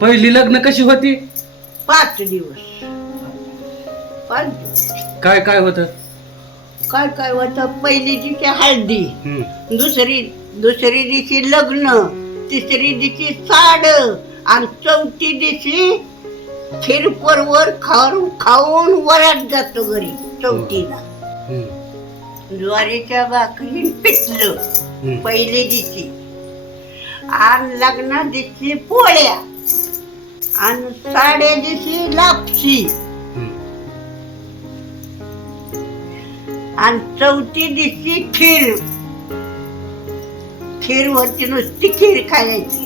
पहिली लग्न कशी होती? पाच दिवस. पाच दिवस. काय काय होत? काय काय होतं? पहिली दिवशी हळदी. दुसरी दुसरी दिवशी लग्न. तिसरी दिवशी साड. आणि चौथी दिवशी खीरपरवर खाऊन खाऊन वरात जातो घरी चौथीला. ज्वारीच्या भाकरी पिटलं पहिली दिवशी. आणि लग्ना दिवशी पोळ्या. आणि साड्या दिवशी लापशी. आणि चौथी दिवशी खीर. खीर वरती नुसती खीर खायची.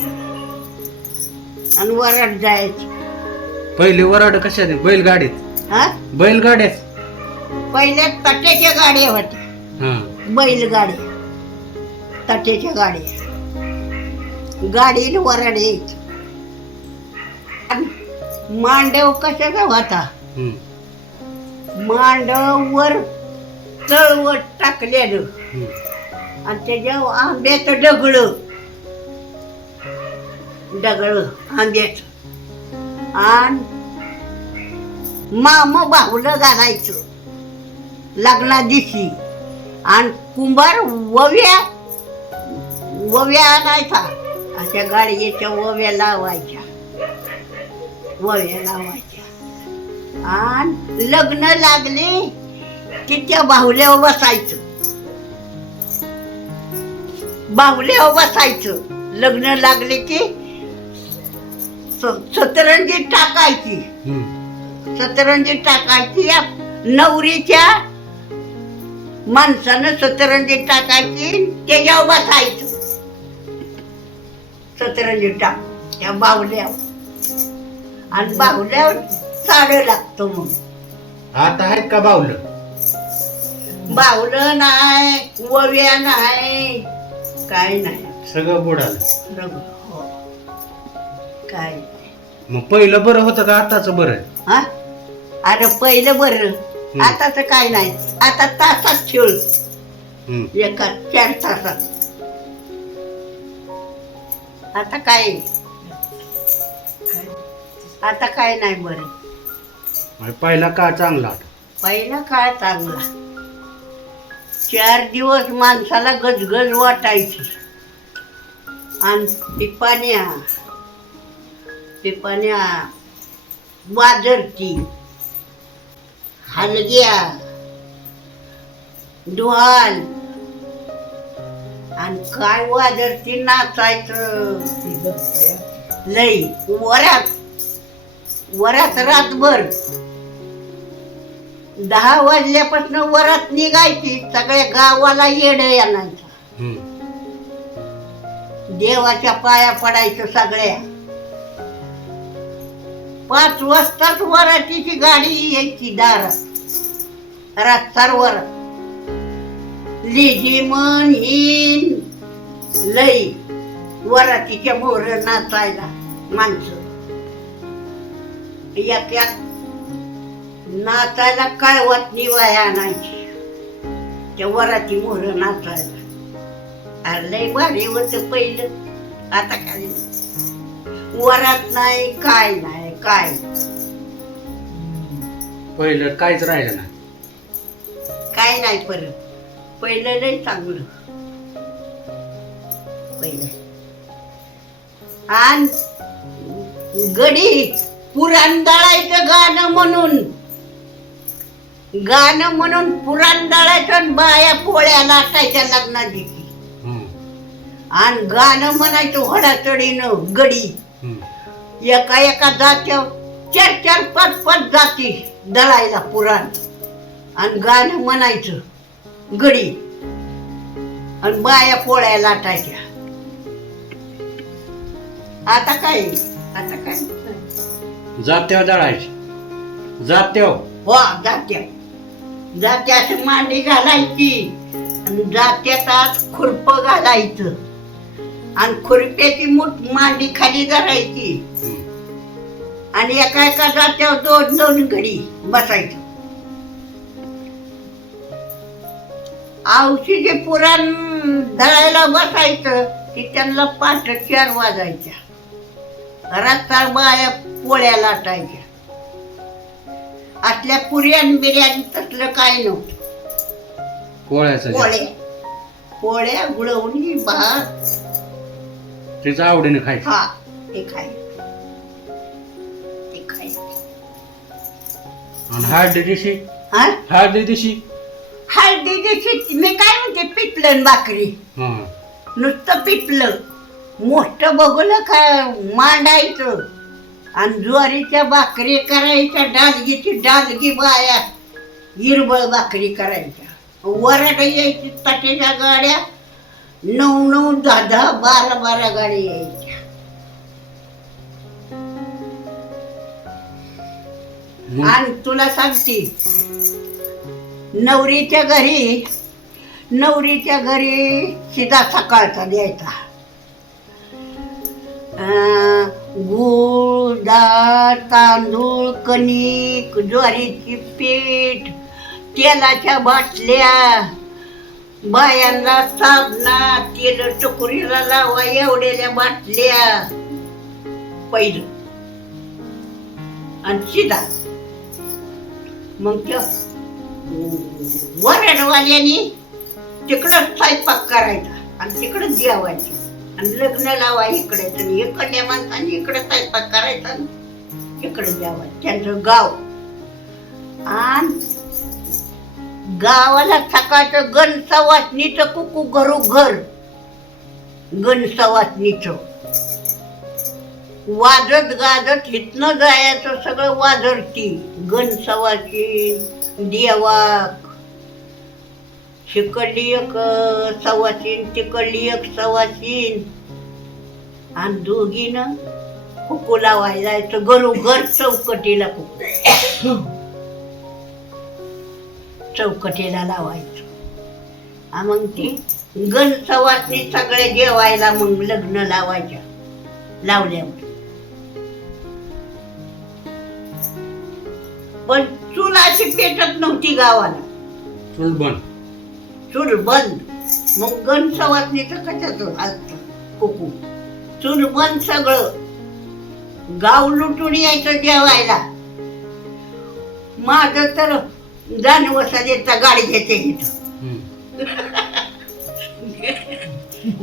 आणि वरात जायची. पहिली वराड कशात? बैलगाडीत. हा? बैलगाड्यात? पहिल्या तट्याच्या गाड्या होत्या. हा. बैलगाड्या. तट्याच्या गाड्या. गाडीने वराड यायची. मांडव कशाचा होता? हम्म. मांडवर तळवट टाकलेलं. आणि त्याच्या आंब्याचं डगळ डगळ आंब्याचं. आणि माम बाहुलं घालायचं. लग्ना दिवशी. आणि कुंभार वव्या वव्या आणायचा. अशा गाडीच्या वव्या लावायच्या. लावायच्या. आणि लग्न लागले की त्या बाहुल्यावर बसायचं. बाहुल्यावर बसायचं. लग्न लागले की सतरंजी टाकायची. सतरंजी टाकायची या नवरीच्या माणसानं सतरंजी टाकायची त्याच्यावर बसायचं. सतरंजी टाक त्या बाहुल्यावर. आणि बाहुल्यावर साडं लागतं मग आता आहेत का बावलं बाहुलं नाही वव्या नाही काय नाही. सगळं बुडालं हो. काय नाही. मग पहिलं बरं होतं का आताच बरं? आहे हा? अरे पहिलं बरं. आताच काय नाही. आता तासात खेळ. हम्म. एका चार तासात. आता काय? आता काय नाही बरं. मग पहिला का चांगला पहिला काळ चांगला. चार दिवस माणसाला गजगज वाटायची. आणि पिपाण्या पिपाण्या वाजरती. हलग्या ढोल. आणि काय वाजरती नाचायचं. लई. वरात. वरात रातभर. दहा वाजल्यापासून वरात निघायची सगळ्या गावाला येड आणायचं. देवाच्या पाया पडायचं सगळ्या. पाच वाजताच वरातीची गाडी यायची दारात. रास्तावर लिजी मन हिन. लई. वरातीच्या मोर नाचायला माणसं. एक एक नाचायला काय वाट निवाय आणायची? त्या वराती मोर नाचायला. अरे लय भारी होत पहिलं. आता काय. वरात नाही काय नाही काय? पहिलं काहीच राहिलं नाही. काय नाही परत. पहिलं लय चांगलं. पहिलं. आणि. गडी. पुराण दळायचं गाणं म्हणून. गाणं म्हणून पुराण दळायचं आणि बाया पोळ्या लाटायच्या लग्नाची. आणि गाणं म्हणायचं होडाचडीनं गडी. एका एका जात्या चार चार पाच पाच जाती दळायला पुराण. आणि गाणं म्हणायचं गडी. आणि बाया पोळ्या लाटायच्या. आता काय? आता काय? जात्यावर जळायची. जात्यावर. वा जात्या. जात्यात मांडी घालायची आणि जात्यात खुरप घालायचं. आणि खुरप्याची मूठ मांडी खाली करायची. आणि एका एका जात्यावर दोन दोन घडी बसायचं. औषधी पुराण धळायला बसायचं की त्यांना पाठ चार वाजायच्या. रस्ता बाया पोळ्या लाटायच्या. असल्या पुऱ्यान बिर्याणी तसलं काय नव्हतं. पोळ्याचं. पोळ्या. पोळ्या गुळवणी भात. त्याचं आवडीने खायचं. हा ते आणि हळदी दिवशी हा? हळदी हळदी दिवशी मी काय म्हणते आणि भाकरी. हा. नुसतं पिठलं मोठं बघून काय मांडायचं. आणि ज्वारीच्या भाकरी करायच्या डालगीची डालगी बाया हिरबळ भाकरी करायच्या. वराड यायची ताटेच्या गाड्या नऊ नऊ दहा दहा बारा बारा गाड्या यायच्या. आणि तुला सांगते नवरीच्या घरी नवरीच्या घरी सीधा सकाळचा द्यायचा. गूळ डाळ तांदूळ कणिक ज्वारीची पीठ तेलाच्या बाटल्या बायांना साबणा तेल टुकुरीला लावा एवढ्याल्या बाटल्या. पहिलं. आणि शिदा. मग त्या वरणवाल्यानी तिकडं स्वयंपाक करायचा आणि तिकडं जेवायचं. आणि लग्न लावा इकडे आणि इकडल्या माणसाने इकडे स्वयंपाक करायचा. इकडे जावा त्यांचं गाव. आणि गावाला सकाळचं गण सवासनीचं कुकू घरोघर गण सवासनीचं वाजत गाजत इथनं जायचं सगळं वाजरती. गण सवाची देवाक शिकडली एक सवासीन तिकडली एक सवासीन आणि दोघीनं कुकू लावायला जायचं घरोघर चौकटीला कुकू चौकटीला लावायचं. आ मग ती गण सवासनी सगळे जेवायला मग लग्न लावायच्या लावल्यावर. पण चूल अशी पेटत नव्हती गावाला. चूल बंद. चूल बंद मग गण सवासनीचं कशाचं असतं कुकू. चूल बंद सगळं. गाव लुटून यायचं जेवायला. माझं तर जानवसा देता गाडी घेते इथं. हम्म.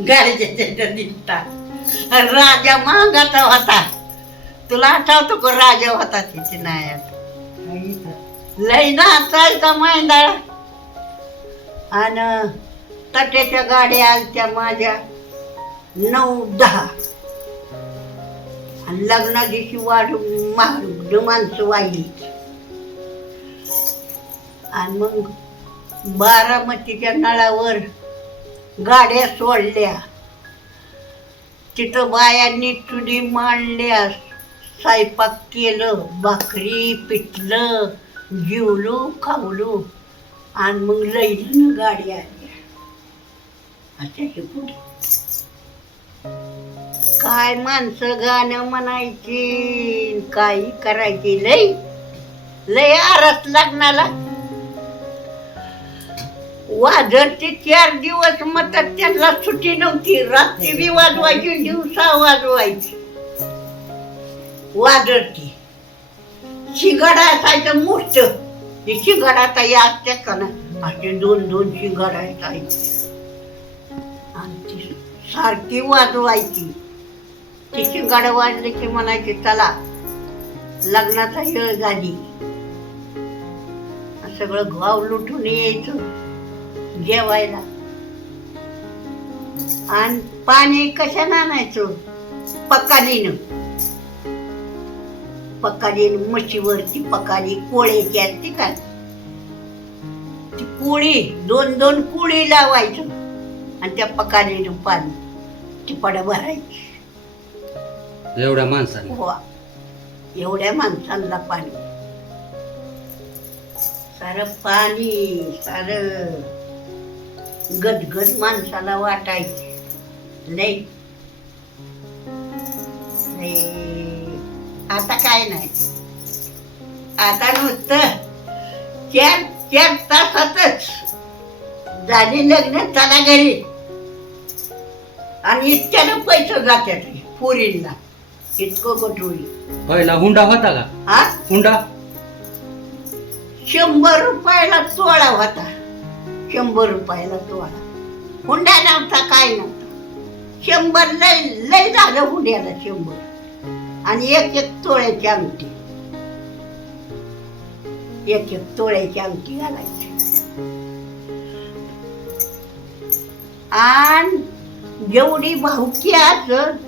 गाडीच्या दिसता राजा मागाचा होता. तुला आठवतो का राजा होता तिथे नाही आता. लय नाचायचा मैंदाळा आणि कट्याच्या गाड्या आलत्या माझ्या. नऊ दहा. आणि लग्ना दिवशी वाढ महाग माणसं वाहिली आणि मग बारामतीच्या नळावर गाड्या सोडल्या. तिथं बायांनी चुली मांडल्या. स्वयंपाक केलं भाकरी पिटलं जिवलू खावलू. आणि मग लईनं गाडी आल्या अच्छा हे पुढे काय माणसं गाणं म्हणायची काही करायची? लई लय आरस लग्नाला वाजरचे चार दिवस मग तर त्यांना सुट्टी नव्हती. रात्री बी वाजवायची दिवसा वाजवायची. वाजरती शिगाडा असायचं मोठं. हे आता ताई असतात का ना? असे दोन दोनशी शिगाडा आहेत आणि ती सारखी वाजवायची. तिची गाडं वाजले की म्हणायचे चला लग्नाचा वेळ झाली. सगळं गाव लुटून यायचं जेवायला. आणि पाणी कशानं आणायचं? पकालीनं. पकालीन म्हशीवरची पकाली कोळ्याची असते का ती पोळी दोन दोन पोळी लावायचं आणि त्या पकालीनं पाणी टिपाडं भरायची. एवढ्या माणसाने? वा एवढ्या माणसांना पाणी. सार पाणी सार गदगद माणसाला वाटायचे. लय. लय. आता काय नाही. आता नुसतं चार चार तासातच झाली लग्न चला घरी. आणि इतक्यानं पैसे जातात पुरीला इतकं गटोळी पहिला हुंडा होता का? हा? हुंडा? शंभर रुपयाला तोळा होता. शंभर रुपयाला तोळा. हुंडा नव्हता काय नव्हता. शंभर लय लय झालं हुंड्याला शंभर. आणि एक एक तोळ्याची अंगठी. एक एक तोळ्याची अंगठी घालायची. आणि जेवढी भावकी असत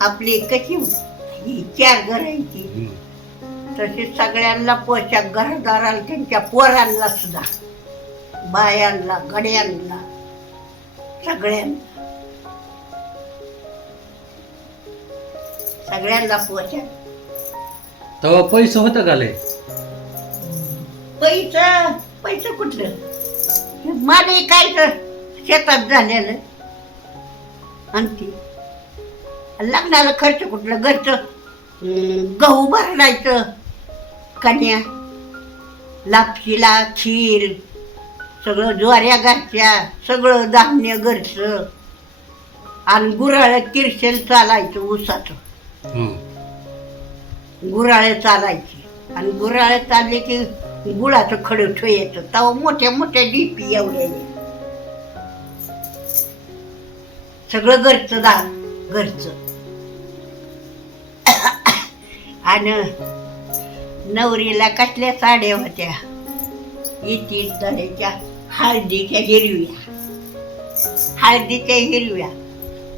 आपली कशी ही चार घरांची हम्म. तसे सगळ्यांना पोशाख घरदाराला त्यांच्या पोरांना सुद्धा बायांना गड्यांना सगळ्यांना. सगळ्यांना पोशाख तेव्हा पैसे होतं का लय? पैसा पैसा कुठलं? मला काय तर शेतात झालेलं. आणि ते लग्नाला खर्च कुठलं? घरचं. अं, गहू भरडायचं कन्या. लापशीला खीर. सगळं ज्वाऱ्या घरच्या. सगळं धान्य घरचं. आणि गुराळ किरशेल चालायचं ऊसाचं. गुराळे चालायची. आणि गुराळे चालले की गुळाचं खडं येतं. तेव्हा मोठ्या मोठ्या डीपी एवढ्या सगळं घरचं दा घरचं. आणि नवरीला कसल्या साड्या होत्या? इतीस तऱ्याच्या हळदीच्या हिरव्या. हळदीच्या हिरव्या.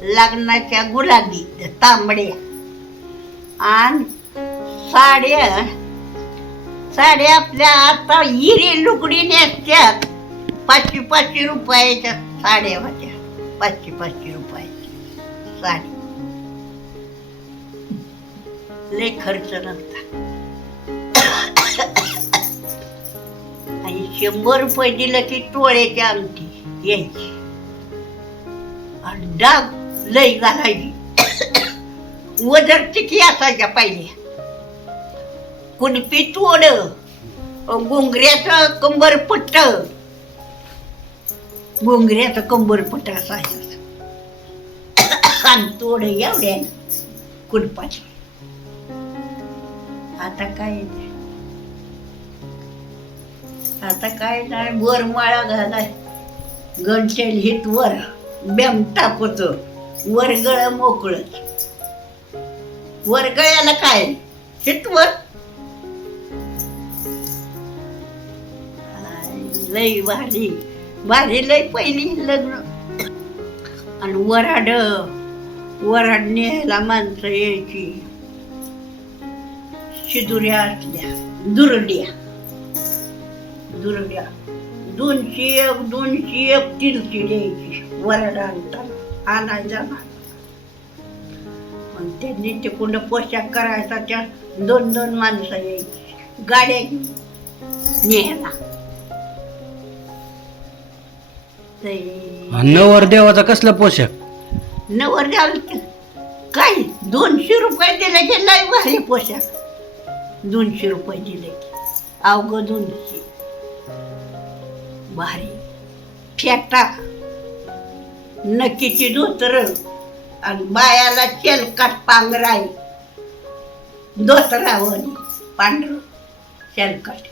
लग्नाच्या गुलाबी तांबड्या. आणि साड्या साड्या आपल्या आता हिरी लुगडी नेसत्यात पाचशे पाचशे रुपयाच्या साड्या होत्या. पाचशे पाचशे रुपयाची साडी. लय खर्च नव्हता. आणि शंभर रुपये दिलं की टोळ्याची अंगठी यायची. आणि डाग लय घालायची. वजर चिकी असायच्या पाहिजे कुणपी तोड घोंगऱ्याचं कंबरपट्ट घोंगऱ्याचं कंबरपट्ट असायचं. आणि तोड एवढ्या कुणपाची आता काय? नाही. आता काय नाही वर माळा घालाय गंठेल हित वर. ब्याम टाकतो वर गळ मोकळत वर गळ्याला काय? हितवर लई भारी. भारी लई पहिली लग्न. आणि वराड वराड न्यायला माणसं यायची. शिदुऱ्या असल्या दुरड्या. दुरड्या. दोनशे एक दोनशे एक तिलची द्यायची वराड आणताना. आणायला त्यांनी तिकडं पोशाख करायचा त्या दोन दोन माणसं यायची गाड्या घेऊन न्यायला. ते आणि नवर देवाचा कसला पोशाख नवर द्याल काय? दोनशे रुपये दिले की लय भारी पोशाख दोनशे रुपये दिले की. अवघ दोनशे. भारी. फेटा नक्कीची धोतर. आणि बायाला शेलकाट पांघराय. दोसरावणी पांढर शेलकाट